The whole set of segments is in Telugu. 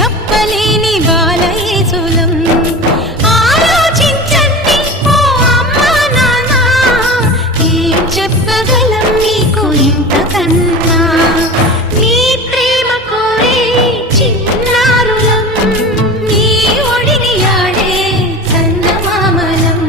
చెప్పలేని బాలయేసులం ఆలోచించండి ఓ అమ్మా నాన్న ఏం చెప్పగలం నీకు ఇంతకన్నా నీ ప్రేమ కోరే చిన్నారులం నీ ఒడిని ఆడే చందమామలం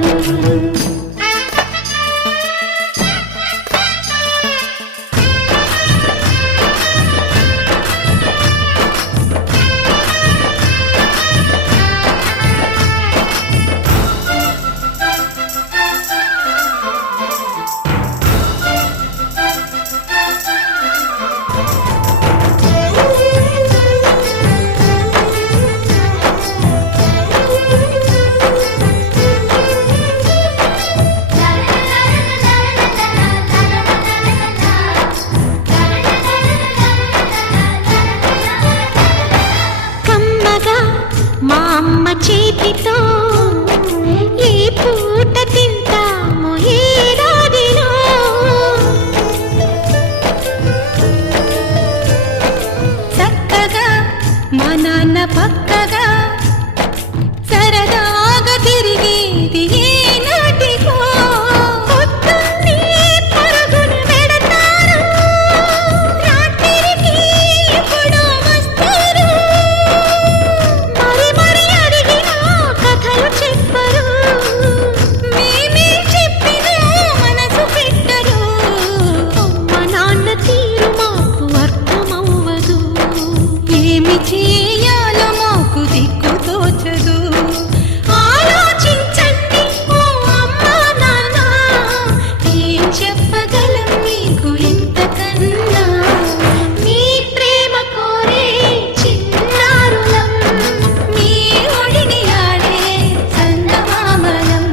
మా అమ్మ చేతితో ఈ పూట తింటాము ఏడాదిలో చక్కగా మా నాన్న పక్కగా సరదాగా తిరిగేది ఏనాటికో పొద్దున్నే పరుగులు పెడతారు రాత్రికి ఎప్పుడో వస్తారు మరి అడిగినా కథలు చెప్పరు మేమే చెప్పినా మనసు పెట్టరు అమ్మ నాన్న తీరు మాకు అర్థమవ్వదు ఏమి చేయాలో మాకు దిక్కు తోచదు ఆలోచించండి ఓ అమ్మా నాన్న ఏం చెప్పగలం మీకు ఇంతకన్నా మీ ప్రేమ కోరే చిన్నారులం మీ ఒడిని ఆడే చందమామలం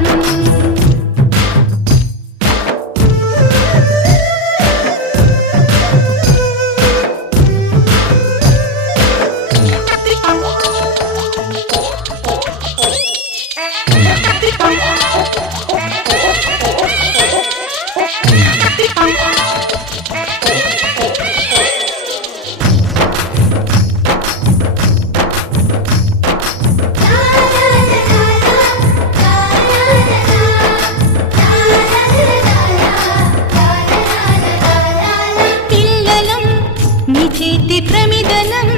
పిల్లలం నీ చేతి ప్రమిదలం